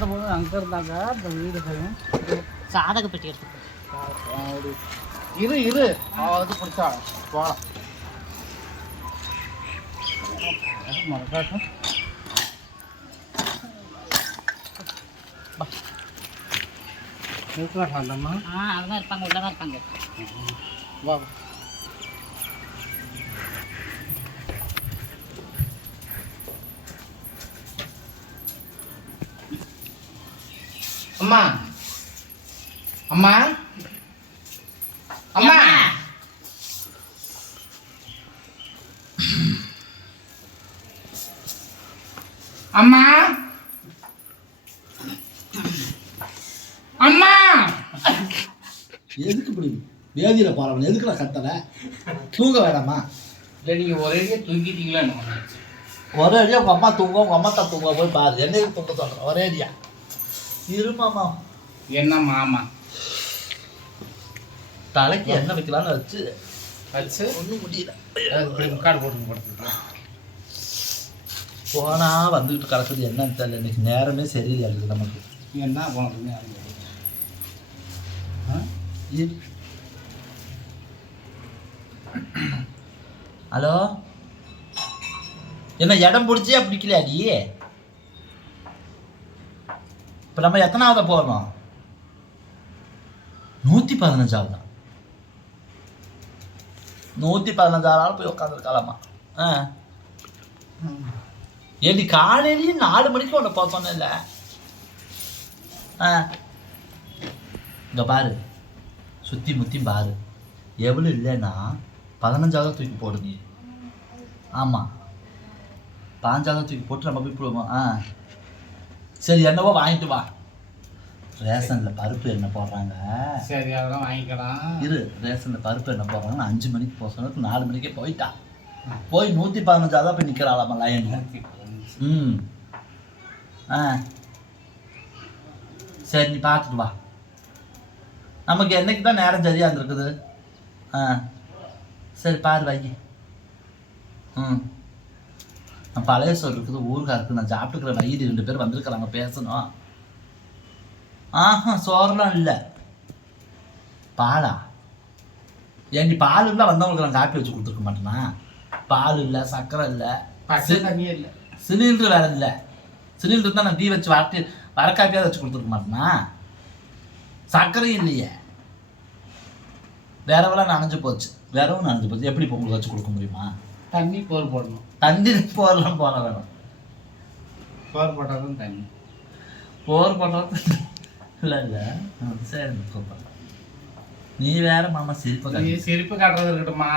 வந்தபோது அங்கே இருந்தாங்க இந்த வீடு சாதக பெட்டி எடுத்து இரு அது பிடிச்சா போகலாம் மறக்காட்டும் இருக்கலாம் சாந்தம்மா. அதெல்லாம் இருப்பாங்க, உள்ளதான் இருப்பாங்க. வா அம்மா அம்மா அம்மா அம்மா அம்மா எதுக்கு இப்படி வேதியில பாருங்க, எதுக்குடா கத்தலை? தூங்க வேணாமா? இல்லை நீங்கள் ஒரேடியே தூங்கிட்டீங்களா? ஒரே அடியா உங்க அம்மா தூங்க, உங்க அம்மா தான் தூங்க போய் பாரு. என்னைக்கு தூங்க சொல்றேன் ஒரே அடியா. இருமாமா என்ன மாமா தலைக்கு என்ன வைக்கலான்னு வச்சு ஒன்றும் முடியல. முக்காடு போட்டு படுத்துக்கலாம். போனா வந்துக்கிட்டு கிடக்குது என்னன்னு தெரியல. இன்னைக்கு நேரமே சரியில்லை இருக்குது நமக்கு. என்ன போனதுங்க? ஹலோ, என்ன இடம் பிடிச்சியா பிடிக்கலையாடி? இப்போ நம்ம எத்தனாவத போகணும்? 115 115 போய் உட்காந்துருக்கலாமா? ஏடி காலையிலேயே 4 மணிக்கு உன்னை போக சொன்னேன்ல. இங்கே பாரு, சுற்றி முற்றி பாரு. எவ்வளோ இல்லைன்னா 15 தூக்கி போடு நீ. ஆமாம், 15 தூக்கி போட்டு நம்ம போய் போடுவோம். சரி, என்னவோ வாங்கிட்டு வா. ரேஷனில் பருப்பு என்ன போடுறாங்க? சரி, அதெல்லாம் வாங்கிக்கலாம். இரு, ரேஷனில் பருப்பு என்ன போடுறாங்க? 5 மணிக்கு போக சொன்னதுக்கு 4 மணிக்கே போயிட்டா. போய் 115 போய் நிற்கிறாளாமா லைனில். சரி, நீ பார்த்துட்டு வா. நமக்கு என்னைக்கு தான் நேரம் சரியாக இருந்திருக்குது. சரி, பாரு வை. நான் பழைய சோறு இருக்குது, ஊருக்கா இருக்குது, நான் சாப்பிட்டுக்கிற வயிறு 2 பேர் வந்திருக்கிறாங்க பேசணும். சோறுலாம் இல்லை. பாலா? ஏன்டி பால் இல்லை வந்தவங்களுக்கு நான் காப்பி வச்சு கொடுத்துருக்க மாட்டேனா? பால் இல்லை, சர்க்கரை இல்லை, தண்ணியே இல்லை, சிலிண்டர் வேற இல்லை. சிலிண்டர் தான் நான் டீ வச்சு வர காப்பியாக வச்சு கொடுத்துருக்க மாட்டேனா? சர்க்கரையும் இல்லையே. வேறவெல்லாம் நனைஞ்சு போச்சு, வேறவும் நனைஞ்சு போச்சு. எப்படி பொங்கல் வச்சு கொடுக்க முடியுமா? தண்ணி போர் போடணும். தண்ணி போரெல்லாம் போட வேணும். போர் போட்டால் தான் தண்ணி. போர் போட்டால் இல்லை இல்லை. சரி, கூப்பிட்றேன். நீ வேற மாமா சிரிப்பு சிரிப்பு காட்டுறது இருக்கட்டுமா?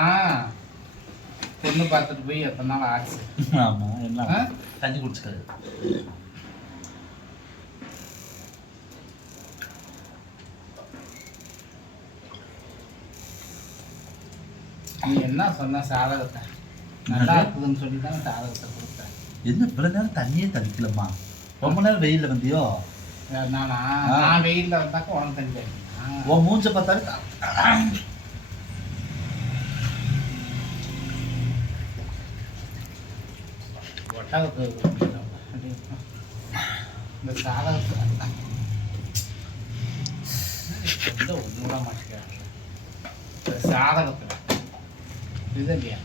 பொண்ணு பார்த்துட்டு போய் எத்தனை நாள் ஆச்சு? ஆமாம், என்ன தண்ணி குடிச்சுக்காது. நீ என்ன சொன்ன? சாதகத்தை நல்லா இருக்குதுன்னு சொல்லி தான் சாதகத்தை கொடுத்தேன். என்ன இவ்வளோ நேரம் தண்ணியே தவிக்கலம்மா? ரொம்ப நேரம் வெயிலில் வந்தியோ? நானா? நான் வெயிலில் வந்தாக்க உனக்கு தண்ணி தருவேன். உன் மூஞ்ச பார்த்தாரு ஒட்டகத்தை இந்த சாதகத்தை ஒன்று விட மாட்டேங்கிறாங்க. இந்த சாதகத்தில் இது இல்லையா?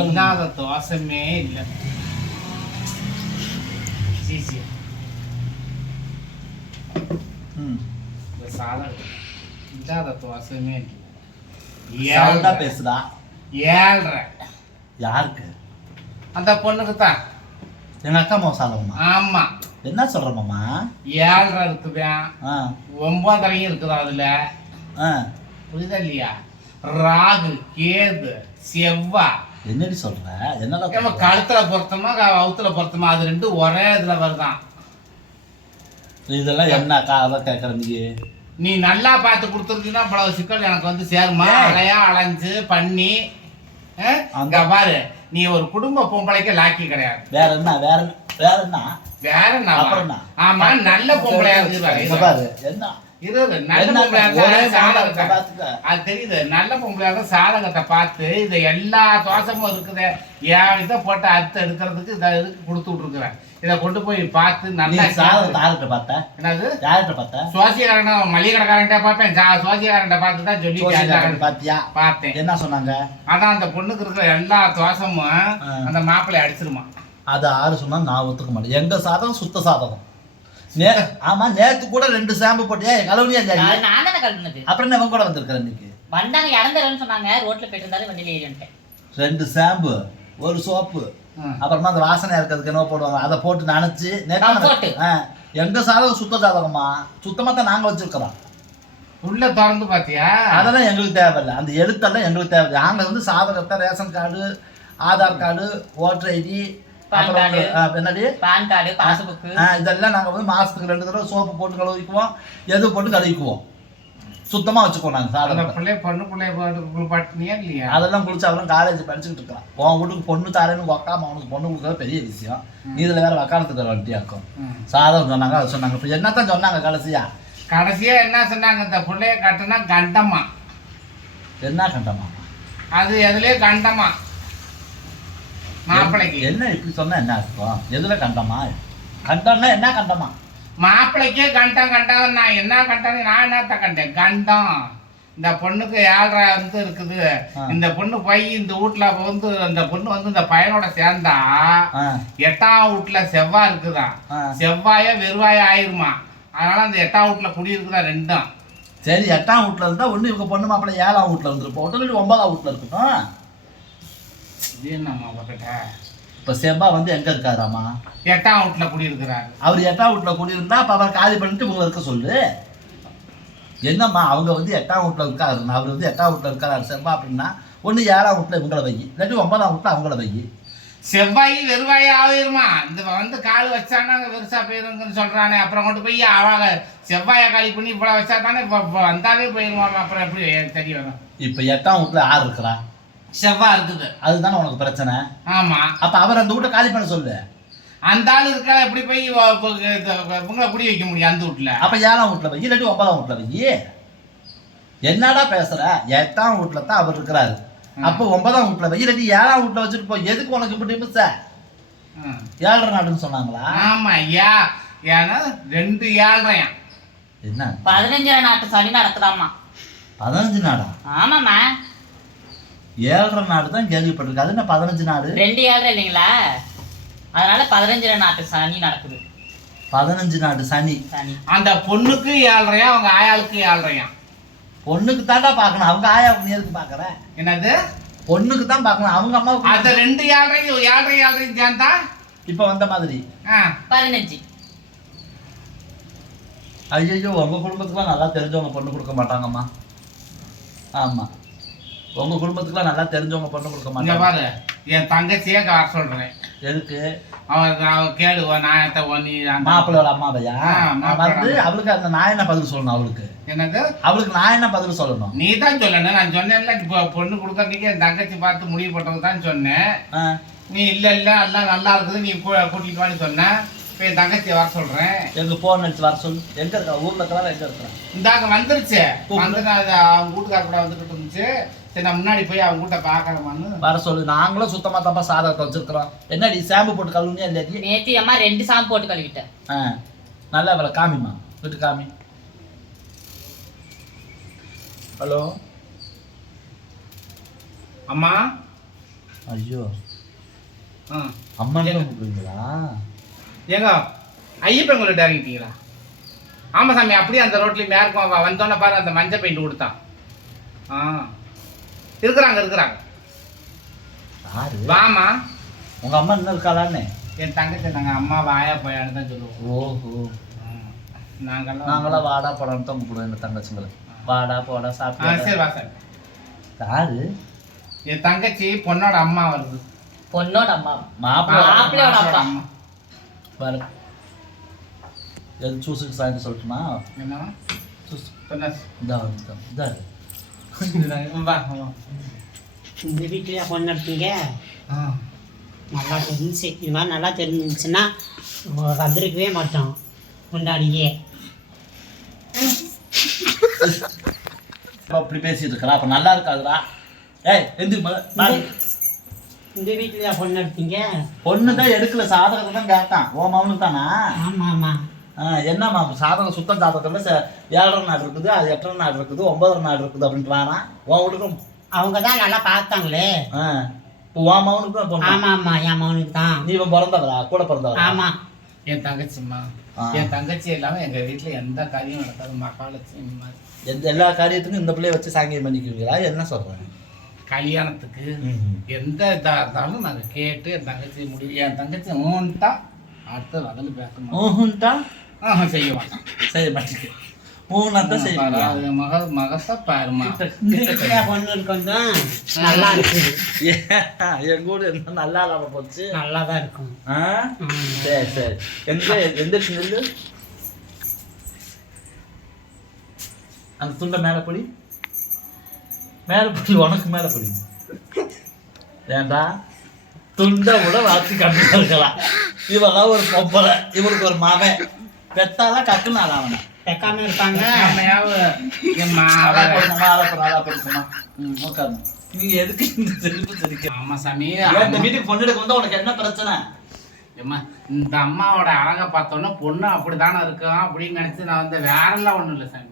இல்லாத தோசமே இல்லை. சீசி இந்த சாதகம் இல்லாத தோசமே இல்லை. பேசுதா? 7.5. யாருக்கு? அந்த பொண்ணுக்கு தான். எங்கள் அக்கா மோசாலம்மா? ஆமாம். என்ன சொல்கிறோம்மா? 7.5 இருக்குதான், 9.5 இருக்குது. அதில் புரியுதா இல்லையா? ராகு, கேது, செவ்வா. என்னடி சொல்ற? என்ன கழுத்துல பொருத்தமா அவுத்துல பொருத்தமா? அது 2 ஒரே இதுல வருதான். இதெல்லாம் என்ன அதை கேட்கற? நீ நல்லா பார்த்து கொடுத்துருந்தீங்கன்னா பல சிக்கல் எனக்கு வந்து சேருமா? அலையா அலைஞ்சு பண்ணி அங்க பாரு. நீ ஒரு குடும்ப பொம்பளைக்கு லாக்கி கிடையாது. வேற என்ன? வேற என்ன? வேற என்ன? ஆமா, நல்ல பொம்பளையா இருக்கு. பாரு என்ன நல்ல பொம்பளையா ஒரே இருந்தா சாதகத்தை பார்த்துக்க. அது தெரியுது. நல்ல பொம்பளையா இருந்தா சாதகத்தை பார்த்து இது எல்லா தோசமும் இருக்குது, என் இதை போட்டு அறுத்து எடுக்கிறதுக்கு இதை இதுக்கு கொடுத்து விட்டுருக்குறேன். இதை கொண்டு போய் பார்த்து நல்லா சாதகத்தை யார்கிட்ட பார்த்த? என்னது யார்கிட்ட பார்த்த? சுவாசிகாரன் மளிகை கடைக்காரன்ட்ட பார்ப்பேன். சுவாசிகாரன்ட்ட பார்த்து தான் சொல்லி பாத்தியா? பார்த்தேன். என்ன சொன்னாங்க? அதான் அந்த பொண்ணுக்கு இருக்கிற எல்லா தோசமும் அந்த மாப்பிள்ளை அடிச்சிருமா. அது ஆறு சொன்னா நான் ஒத்துக்க மாட்டேன். எங்க சாதகம் சுத்த சாதகம். ஆமா, நேத்து கூட 2 ஷாம்பு போட்டியா? கலவனியா இல்லையா? நான் தானே கழுவுனது. அப்புறம் என்ன கூட வந்திருக்கிறேன் இன்னைக்கு? வந்தாங்க இறந்துறேன்னு சொன்னாங்க, ரோட்ல போயிட்டு இருந்தாலும் வண்டியில ஏறிட்டேன். 2 ஷாம்பு, ஒரு சோப்பு, அப்புறமா அந்த வாசனை இருக்கிறதுக்கு என்ன போடுவாங்க, அதை போட்டு நினைச்சு எங்க சாதகம் சுத்த சாதகமா? சுத்தமா தான் நாங்க வச்சிருக்கிறோம். உள்ள திறந்து பாத்தியா? அதெல்லாம் எங்களுக்கு தேவையில்லை. அந்த எழுத்தெல்லாம் எங்களுக்கு தேவை. நாங்க வந்து சாதகத்தை, ration card, Aadhaar card, voter ID, என்னடி பான் கார்டு, பாஸ்புக், இதெல்லாம் நாங்க வந்து மாசத்துக்கு 2 தடவை சோப்பு போட்டு கழுவிக்குவோம், எது போட்டு கழுவிக்குவோம், சுத்தமா வச்சுக்குவோம் நாங்க சாதகம். பொண்ணு பிள்ளை குளிப்பாட்டினியா இல்லையா? அதெல்லாம் குளிச்சு அவெல்லாம் காலேஜ் படிச்சுக்கிட்டு இருக்கான். உன் வீட்டுக்கு பொண்ணு தாரேன்னு உக்காம அவனுக்கு பொண்ணு கொடுக்கறது பெரிய விஷயம். நீ இதுல வேற வக்காலத்துக்கு வண்டியாக்கும். சாதகம் சொன்னாங்க, அதை சொன்னாங்க. இப்ப என்னத்தான் சொன்னாங்க கடைசியா என்ன சொன்னாங்க? இந்த பிள்ளைய கட்டுனா கண்டமா. என்ன கண்டமா? அது எதுலயே கண்டமா மாப்பிள்ளைக்கு. என்ன இப்படி சொன்னா என்ன அர்த்தம்? எதுல கண்டமா? கண்டம்னா என்ன கண்டமா? மாப்பிள்ளைக்கே கண்டம் நான் என்ன கண்டம்? நான் என்னத்த கண்டேன்? கண்டம். இந்த பொண்ணுக்கு 7.5 வந்து இருக்குது. இந்த பொண்ணு போய் இந்த வீட்டுல வந்து இந்த பொண்ணு வந்து இந்த பையனோட சேர்ந்தா 8ஆம் வீட்டுல செவ்வாய் இருக்குதான். செவ்வாய வெறுவாய ஆயிருமா. அதனால அந்த 8ஆம் வீட்டுல குடியிருக்குதா 2ம். சரி, 8ஆம் வீட்டுல இருந்தா ஒண்ணு இவங்க பொண்ணு மாப்பிள்ளை 7ஆம் வீட்டுல இருந்துருப்போம், 9ஆம் வீட்டுல இருக்கட்டும். இது என்னம்மா உங்ககிட்ட? இப்ப செவ்வாய் வந்து எங்க இருக்காராமா? 8ஆம் வீட்டுல குடியிருக்கிறாரு. அவர் 8ஆம் வீட்டுல குடியிருந்தா அப்ப அவர் காலி பண்ணிட்டு இவங்க இருக்க சொல்லு. என்னம்மா அவங்க வந்து 8ஆம் வீட்டுல இருக்காரு, அவர் வந்து 8ஆம் வீட்டுல இருக்காரு செவ்வாய் அப்படின்னா ஒண்ணு 7ஆம் வீட்டுல இவங்கள வை, இல்லாட்டி 9ஆம் வீட்டுல அவங்கள வை. செவ்வாய் வெறுவாய் ஆகிருமா. இந்த வந்து கால் வச்சானா வெறுசா போயிருங்கன்னு சொல்றானே. அப்புறம் கொண்டு போய் அவங்க செவ்வாயை காலி பண்ணி இவ்வளவு வச்சா தானே வந்தாவே போயிருவாங்க. அப்புறம் எப்படி தெரிய வரும்? இப்ப 8ஆம் வீட்டுல யார் இருக்கிறா? செவ்வாய் இருக்குது. அதுதானே உனக்கு பிரச்சனை. ஆமா, அப்ப அவர் அந்த வீட்டை காலி பண்ண சொல்லு. அந்த ஆள் இருக்கா எப்படி போய் உங்களை குடி வைக்க முடியும் அந்த வீட்டுல? அப்ப 7ஆம் வீட்டுல வை, இல்லாட்டி 9ஆம் வீட்டுல வை. என்னடா பேசுற? 8ஆம் வீட்டுல தான் அவர் இருக்கிறாரு. அப்போ 9ஆம் வீட்டுல வை, இல்லாட்டி 7ஆம் வீட்டுல வச்சுட்டு போய். எதுக்கு உனக்கு இப்படி இப்ப 7.5 நாடுன்னு சொன்னாங்களா? ஆமா, ஏன்னா 2 7.5. என்ன 15 நாட்டு சனி நடக்குதாமா? 15 நாடா? ஆமாம்மா, 7.5 நாடு தான் கேள்விப்பட்டிருக்கு. அது என்ன 15 நாடு? 2 7 இல்லைங்களா? அதனால 15 நாட்டு சனி நடக்குது. 15 நாடு சனி. அந்த பொண்ணுக்கு 7.5, அவங்க ஆயாளுக்கு 7.5. பொண்ணுக்கு தாண்டா பாக்கணும், அவங்க ஆயாவுக்கு நீ எதுக்கு பாக்குற? என்னது? பொண்ணுக்கு தான் பாக்கணும், அவங்க அம்மாவுக்கு. அந்த 2 7.5 சேர்ந்தா இப்ப வந்த மாதிரி 15. ஐயோ, உங்க குடும்பத்துக்குலாம் நல்லா தெரிஞ்சவங்க பொண்ணு கொடுக்க மாட்டாங்கம்மா. ஆமா, உங்க குடும்பத்துக்குலாம் நல்லா தெரிஞ்சவங்க பொண்ணு கொடுக்க மாட்டாங்க. பாரு, என் தங்கச்சியே வர சொல்றேன். எதுக்கு? அவன் கேளுவா நாயத்தை மாப்பிள்ளையோட அம்மாவையா வந்து அவளுக்கு அந்த நான் என்ன பதில் சொல்லணும்? அவளுக்கு என்னது? அவளுக்கு நான் என்ன பதில் சொல்லணும்? நீ தான் சொல்லணும். நான் சொன்னேன்ல, இப்போ பொண்ணு கொடுக்கறதுக்கு என் தங்கச்சி பார்த்து முடிவு பண்றது தான் சொன்னேன். நீ இல்ல எல்லாம் நல்லா இருக்குது, நீ கூட்டிட்டு வான்னு சொன்ன. இப்போ என் தங்கச்சி வர சொல்றேன். எங்க போன் அடிச்சு வர சொல்லு. எங்க இருக்கா? ஊர்ல இருக்கிறா? எங்க இருக்கிறா? இந்தாங்க வந்துருச்சு. வந்து அவங்க வீட்டுக்கார கூட வந்துகிட்டு இருந்துச்சு. சரி, நான் முன்னாடி போய் அவங்க வீட்டை பாக்கறமான்னு வர சொல்லு. நாங்களும் சுத்தமா தப்பா சாதகத்தை வச்சிருக்கிறோம். என்னடி ஷாம்பு போட்டு கழுவுனியா இல்லையா? நேத்தி அம்மா 2 ஷாம்பு போட்டு கழுவிட்டேன். நல்லா வேலை காமிமா, வீட்டு காமி. ஹலோ அம்மா. ஐயோ, அம்மா கூப்பிடுவீங்களா? ஏங்க ஐயப்பன் கூட இறங்கிட்டீங்களா? ஆமா சாமி, அப்படியே அந்த ரோட்லயும் யாருக்கும் வந்தோன்னே பாரு, அந்த மஞ்சள் பெயிண்ட் கொடுத்தான். இருக்கிறாங்க. வாமா. உங்க அம்மா என்ன இருக்காளான்னு? என் தங்கச்சி நாங்க அம்மா வாயா போயான்னு தான் சொல்லுவோம். ஓஹோ, நாங்களாம் வாடா போடான்னு தான் கூப்பிடுவோம் எங்க தங்கச்சிங்களை. வாடா போடா சாப்பிட்டு. சரி வா சார். யாரு? என் தங்கச்சி பொண்ணோட அம்மா வருது. பொண்ணோட அம்மா? மாப்பிள்ளையோட அப்பா. பாரு, எது சூஸுக்கு சாய்ந்து சொல்லட்டுமா? என்னவா சூஸ் இந்த வீட்டில் பொண்ணு எடுத்தீங்க. நல்லா தெரிஞ்சு இது மாதிரி நல்லா தெரிஞ்சிருந்துச்சுன்னா வந்திருக்கவே மாட்டோம் முன்னாடியே. அப்படி பேசிட்டு இருக்கிறா அப்ப நல்லா இருக்காதுடா. ஏய் எந்திரி. இந்த வீட்டுல பொண்ணு எடுத்தீங்க? பொண்ணு தான் எடுக்கல, சாதகத்தை தான் கேட்டான். ஓ மவனுக்கு தானா? ஆமா ஆமா. என்னம்மா சாதகம் சுத்தம் சாதகத்துல 7 நாள் இருக்குது, அது 8 நாள் இருக்குது, 9 நாள் இருக்குது அப்படின்ட்டு வேணாம். உன் வீட்டுக்கும் அவங்க தான் நல்லா பார்த்தாங்களே. இப்போ உன் மவனுக்கும். ஆமா ஆமா, என் மவனுக்கு தான். நீ இவன் பிறந்தவரா? கூட பிறந்தவரா? ஆமா. என் தங்கச்சிம்மா. என் தங்கச்சி இல்லாம எங்க வீட்டுல எந்த காரியம் நடக்காது. மகாலட்சுமி மாதிரி எல்லா காரியத்துக்கும் இந்த பிள்ளைய வச்சு சாங்கியம் பண்ணிக்குவீங்களா? என்ன சொல்றேன்? கல்யாணத்துக்கு எந்த இதாக இருந்தாலும் நாங்கள் கேட்டு என் தங்கச்சி முடியும். என் தங்கச்சி ஊன்ட்டா அடுத்த அதில் பேச ஊன்ட்டா செய்ய மாட்டான். செய்ய மாட்டேங்க. ஊனாத்தான் செய்வாங்க. மகத்தை பாருமா. பொண்ணு இருக்கும் நல்லா இருக்குது. என் கூட என்ன நல்லா இல்லாம போச்சு. நல்லா தான் இருக்கும். சரி சரி. எந்த நெல்லு அந்த துண்டை மேலே பொடி, மேலே பொடி, உனக்கு மேலே பொடி. ஏண்டா துண்டை விட வாசி கம்மியாக இருக்கலாம். இவெல்லாம் ஒரு பொம்பளை, இவருக்கு ஒரு மகன். பெத்தாலாம் கட்டுனால அவனை பெக்காம இருப்பாங்க. நீங்க எதுக்கு இந்த செல்ஃபு சிரிக்க? ஆமா சாமி, இந்த வீட்டுக்கு பொண்ணு எடுக்க வந்தா உனக்கு என்ன பிரச்சனை? இந்த அம்மாவோட அழகை பார்த்தோன்னா பொண்ணு அப்படித்தானே இருக்கும் அப்படின்னு நினைச்சு நான் வந்து வேறெல்லாம் ஒண்ணும் இல்லை சாமி.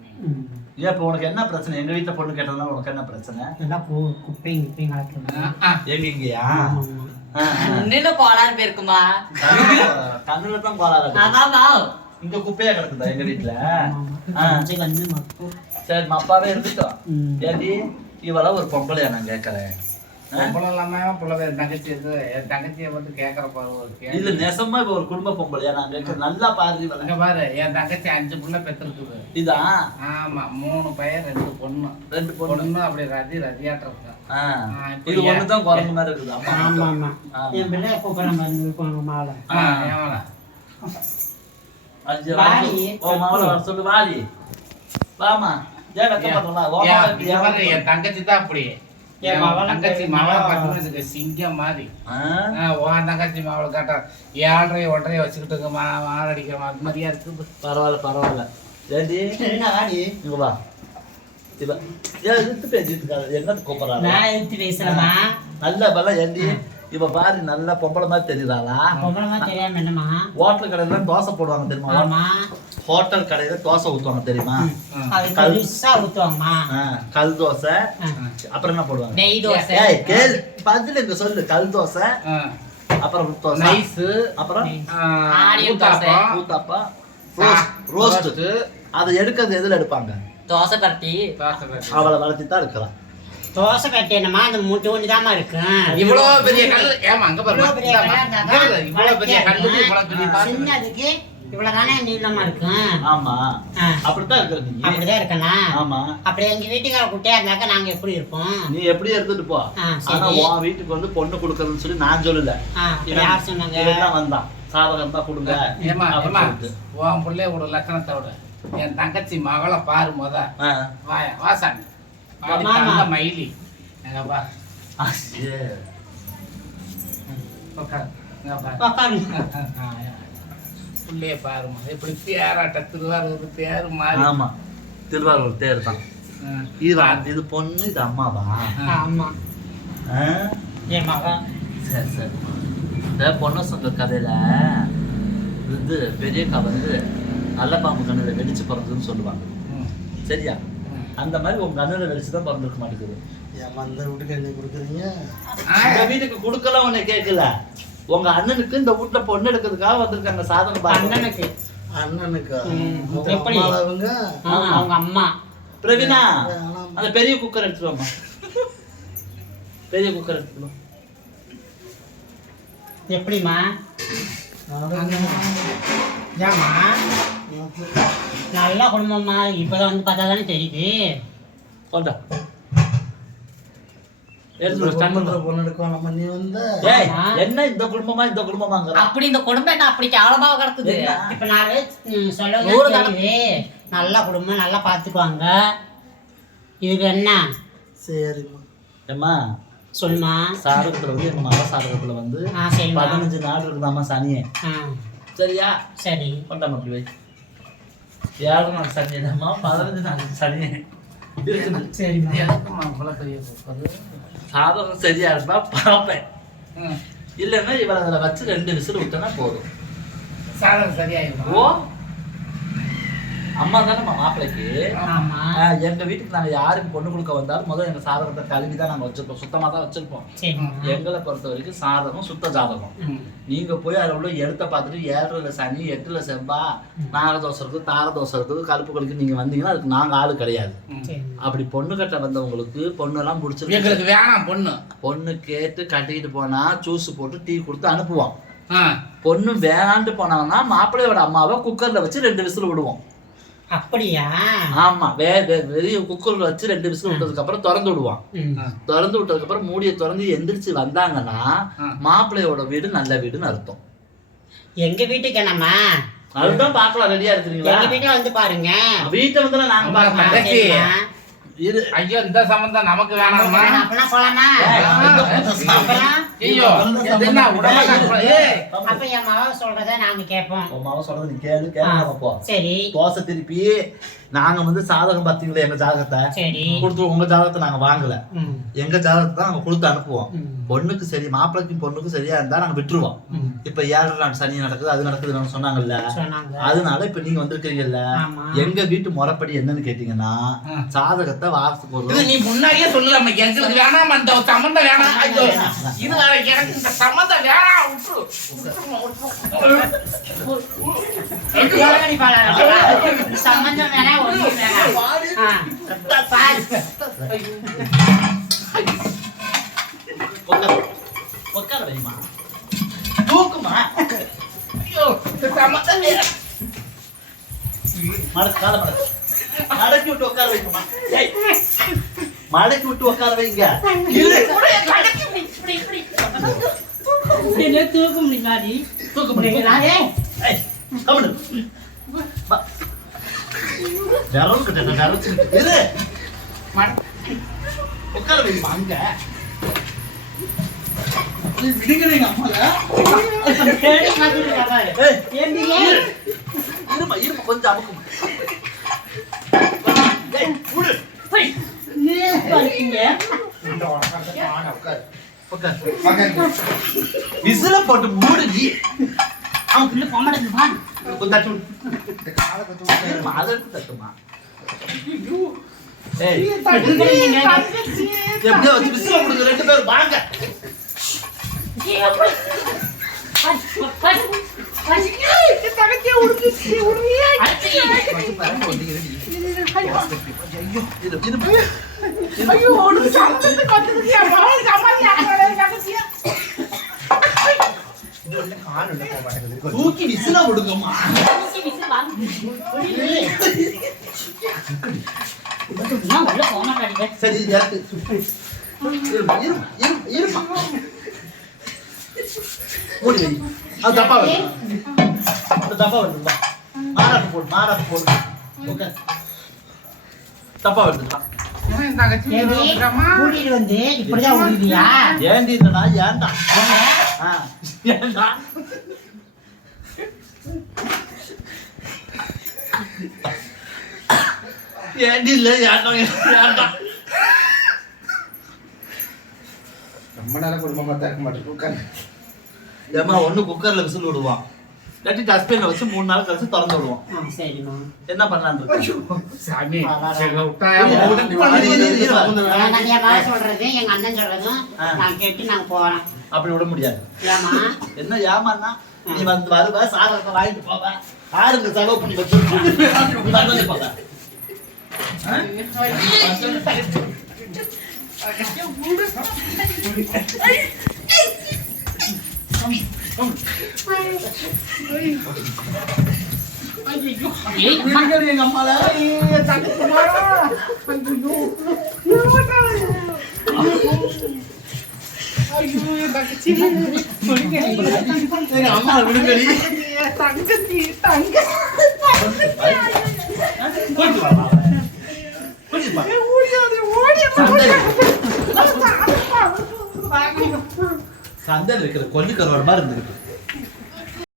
ஏன் இப்போ உனக்கு என்ன பிரச்சனை? எங்க வீட்டுல பொண்ணு கேட்டதுனால உனக்கு என்ன பிரச்சனை? குப்பைங்க எங்கயா கோளாறு போயிருக்குமா? கண்ணுல தான் கோளாறு. இங்க குப்பையா கிடக்குதா எங்க வீட்டுல? சரி அப்பாவே இருக்கட்டும். ஏடி இவெல்லாம் ஒரு பொம்பளையா நான் கேட்கறேன். பொம்பளை இல்லாம பொம்பளை என் தங்கச்சி என் தங்கச்சியை வந்து கேட்கற பாரு. இல்ல நெசமா இப்ப ஒரு குடும்ப பொம்பளையா நான் கேட்கறேன். நல்லா பாரு. இங்க பாரு, என் தங்கச்சி 5 புள்ள பெற்றிருக்குது. இதான் ஆமா, 3 பையன் 2 பொண்ணு. 2 பொண்ணு அப்படி ரதியாட்டம் இருக்கு. இது ஒண்ணுதான் குறைஞ்ச மாதிரி இருக்குது. ஆமா ஆமா. என் பிள்ளை கூப்பிட மாலை. சொல்லு வாடி வாமா. என் தங்கச்சி தான் அப்படி. தங்கச்சி மாவளை பார்த்து சிங்கம் மாதிரி. உன் தங்கச்சி மாவளை காட்டா 7.5 1.5 வச்சுக்கிட்டு மாரடிக்கிற மாதிரியா இருக்குது. பரவாயில்ல பரவாயில்ல. ஏடி இங்க வா. என்ன கூப்பிடறாங்க? நல்ல பலம். ஏண்டி இவ பாரு நல்ல பொம்பளை மாதிரி தெரியுதாளா? ஹோட்டல் கடையில தோசை போடுவாங்க தெரியுமா? ஹோட்டல் கடையில தோசை ஊத்துவாங்க தெரியுமா? கல் தோசை. அப்புறம் என்ன போடுவாங்க? நெய் தோசை. கேள் பதில் இங்க சொல்லு. கல் தோசை, அப்புறம் அப்புறம் ஊத்தாப்பா, ரோஸ்ட். அதை எடுக்கிறது எதுல எடுப்பாங்க? தோசை பரட்டி. அவளை வளர்த்தி தான் இருக்கலாம். தோசை கட்டினமா அந்த மூட்டை ஒண்ணுதாமா இருக்கு. இவ்வளவு பெரிய கல். ஏமா அங்க பாருங்க. இவ்வளவு பெரிய கல்லு சின்னதுக்கு இவ்வளவுதானே நீளமா இருக்கு. ஆமா அப்படித்தான் இருக்கு. அப்படிதான் இருக்கணும். ஆமா. அப்படி எங்க வீட்டுக்கார குட்டியா இருந்தாக்க நாங்க எப்படி இருப்போம்? நீ எப்படி எடுத்துட்டு போ. ஆனா உன் வீட்டுக்கு வந்து பொண்ணு கொடுக்கறதுன்னு சொல்லி நான் சொல்லல. யார் சொன்னாங்க? இவன் வந்தான் சாதகம் தான் கொடுங்க. உன் பிள்ளைய ஒரு லட்சணத்தோட என் தங்கச்சி மகளை பாரு முத. வாசாமி மயிலி பிள்ளைய பாருமா எப்படி தேராட்ட. திருவாரூர் தேர் மாதிரி. ஆமா திருவாரூர் தேர் தான். இது பொண்ணு, இது அம்மாவா? ஆமா என் மகன். சரி சரி. இந்த பொண்ணு சொந்த கதையில இது பெரிய வந்து நல்ல பாம்பு கண்ணுல வெடிச்சு பிறந்ததுன்னு சொல்லுவாங்க. சரியா? அந்த மாதிரி உங்க கண்ணுல வெடிச்சு தான் பிறந்திருக்க மாட்டேங்குது. அந்த வீட்டுக்கு என்ன கொடுக்குறீங்க? இந்த வீட்டுக்கு கொடுக்கலாம் உன்னை கேட்கல. உங்க அண்ணனுக்கு இந்த வீட்டுல பொண்ணு எடுக்கிறதுக்காக வந்திருக்காங்க சாதனை. அண்ணனுக்கு அண்ணனுக்கு எப்படி? அவங்க அம்மா பிரவீனா அந்த பெரிய குக்கர் எடுத்துருவாங்க. பெரிய குக்கர் எடுத்துக்கணும். எப்படிமா? ஏமா நல்ல குடும்பமா? இப்பதான் வந்து பார்த்தா தானே தெரியுது. கொண்டா என்ன இந்த குடும்பமா இந்த குடும்பமாங்க? அப்படி இந்த குடும்பம் என்ன அப்படி கேவலமா கிடக்குது? இப்ப நான் சொல்லுங்க, நல்ல குடும்பம், நல்லா பாத்துக்குவாங்க. இதுக்கு என்ன? சரிம்மா. ஏம்மா சொல்லுமா. சாதகத்துல வந்து எங்க மக சாதகத்துல வந்து 15 நாள் இருக்குதாமா சனியே. சரியா? சரி கொண்டாம அப்படி வை. 7 நாள் சனி என்னம்மா 15 நாள் சனி இருக்குது. சரிம்மா. எதுக்குமா இவ்வளவு பெரிய குக்கரு? சாதகம் சரியா இருந்தா பார்ப்பேன், ம். இல்லைன்னா இவரை அதில் வச்சு 2 விசில் விட்டோன்னா போதும். சாதம் சரியாயிடும். ஓ அம்மா தானே மாப்பிள்ளைக்கு. ஆமா. எங்க வீட்டுக்கு நாங்க யாருக்கு பொண்ணு கொடுக்க வந்தாலும் முதல்ல எங்க சாதகத்தை கழுவி தான் நாங்க வச்சிருப்போம், சுத்தமா தான் வச்சிருப்போம். சரிம்மா. எங்களை பொறுத்த வரைக்கும் சாதகம் சுத்த ஜாதகம். ம். நீங்க போய் அதில் உள்ள இடத்த பார்த்துட்டு 7ல சனி 8ல செவ்வா நாகதோசை இருக்குது, தாரதோசை இருக்குது, கருப்பு கொழுக்கு நீங்க வந்தீங்கன்னா அதுக்கு நாங்க ஆளு கிடையாது. சரிம்மா. அப்படி பொண்ணு கட்ட வந்தவங்களுக்கு பொண்ணு எல்லாம் பிடிச்சிருக்கு, எங்களுக்கு வேணாம் பொண்ணு. பொண்ணு கேட்டு கட்டிக்கிட்டு போனா ஜூஸ் போட்டு டீ கொடுத்து அனுப்புவோம். ஆ. பொண்ணு வேணான்ட்டு போனாங்கன்னா மாப்பிள்ளையோட அம்மாவை குக்கர்ல வச்சு 2 விசில் விடுவோம். அப்படியா? ஆமா, வெளிய குக்கர்ல வச்சு 2 விசில் விட்டதுக்கு அப்புறம் திறந்து விடுவான். ம். திறந்து விட்டதுக்கு அப்புறம் மூடியை திறந்து எந்திரிச்சு வந்தாங்கன்னா மாப்பிள்ளையோட வீடு நல்ல வீடுன்னு அர்த்தம். எங்க வீட்டுக்கு என்னம்மா? அதுதான் பார்க்கலாம். ரெடியா இருக்கிறீங்களா? எங்க வீட்டுல வந்து பாருங்க. வீட்டை வந்து நாங்க பார்க்க மாட்டோம். சரிம்மா. இது ஐயோ இந்த சம்பந்தம் நமக்கு வேணாமா? அப்பனா போலாமா? அப்பலாம் ஐயோ இது என்ன உடம்பு? ஏய் அப்ப என் மகன் சொல்றத நாங்க கேட்போம். உன் மாவ சொல்றது நீ கேளு, கேட்க போ. சரி தோசை திருப்பி நாங்க வந்து சாதகம் பார்த்தீங்களா எங்க ஜாதகத்தை சரி. கொடுத்து, உங்க ஜாதகத்தை நாங்க வாங்கல, ம். எங்க ஜாதகத்தை தான் நாங்க கொடுத்து அனுப்புவோம். ம். பொண்ணுக்கு சரி, மாப்பிள்ளைக்கும் பொண்ணுக்கும் சரியா இருந்தா நாங்க விட்டுருவோம். ம். இப்ப 7 நாள் சனி நடக்குது, அது நடக்குதுன்னு சொன்னாங்கல்ல, சொன்னாங்க. அதனால இப்ப நீங்க வந்திருக்கீங்கல்ல, ஆமா. எங்க வீட்டு முறைப்படி என்னன்னு கேட்டீங்கன்னா ஜாதகத்தை வாரத்துக்கு ஒரு இது நீ முன்னாடியே சொல்லலாமா? எங்களுக்கு வேணாம், அந்த சம்பந்தம் வேணாம். ஐயோ இது வேற, எனக்கு இந்த சம்பந்தம் வேணாம். எவ்வளவு பாலாடா? சம்பந்தம் வேணா ஒண்ணும் வேணாம். ஆ. பால். உட்கார வைமா, தூக்குமா, ஐயோ இந்த சம்பந்தம் வேணாம். மடக்கு கால மடக்கு, மடக்கி விட்டு உட்கார வைக்குமா, மடக்கி விட்டு உட்கார வைங்க. தூக்க முடியாது. தூக்க முடியாது. கம்முனு. விரல் கிட்ட விரச்சு இரு. உட்கார வைமா அங்க. விடுக்கிறீங்க அம்மால. இருமா இருமா கொஞ்சம் அமுக்கும். விசில போட்டு மூடு நீ. அவன் பிள்ளை போக மாட்டேங்குது. கொஞ்சம் தட்டு விடு. அதை எடுத்து தட்டுமா. ஏய் எப்படியோ வச்சு விசில கொடுங்க 2 பேரும் வாங்க. தூக்கி விசில விடுங்கம்மா. சரி இருமா. மூடி வை. அது தப்பா வருது, அது தப்பா வருது. மாறாப்பு போடு, மாறாப்பு போடு. ஓகே தப்பா வருதுப்பா. கூட்டிட்டு வந்து இப்படிதான் விடுவியா? ஏண்டி இல்லடா, ஏன்டா ஏன்டா ஏண்டி இல்ல ஏன்டா ரொம்ப நேரம் குடும்பமா தான் இருக்க மாட்டேன். உட்காந்து ஏமா ஒண்ணு குக்கர்ல விசில் விடுவான், இல்லாட்டி டஸ்ட்பின்ல வச்சு 3 நாள் கழிச்சு திறந்து விடுவோம். சரிம்மா. என்ன பண்ணலான்னு இருக்கு? சாமி சொல்றது எங்க அண்ணன் சொல்றதும் நான் கேட்டு நாங்க போறோம். அப்படி விட முடியாது. ஏமா என்ன ஏமான்னா, நீ வந்து வருவ சாதத்தை வாங்கிட்டு போவ, ஆறுங்க செலவு பண்ணி வச்சு போக. எங்க அம்மால அம்மா விடுங்கடி. சந்தையில் இருக்கிற கொல்லி கருவாடு மாதிரி இருந்துருக்கு.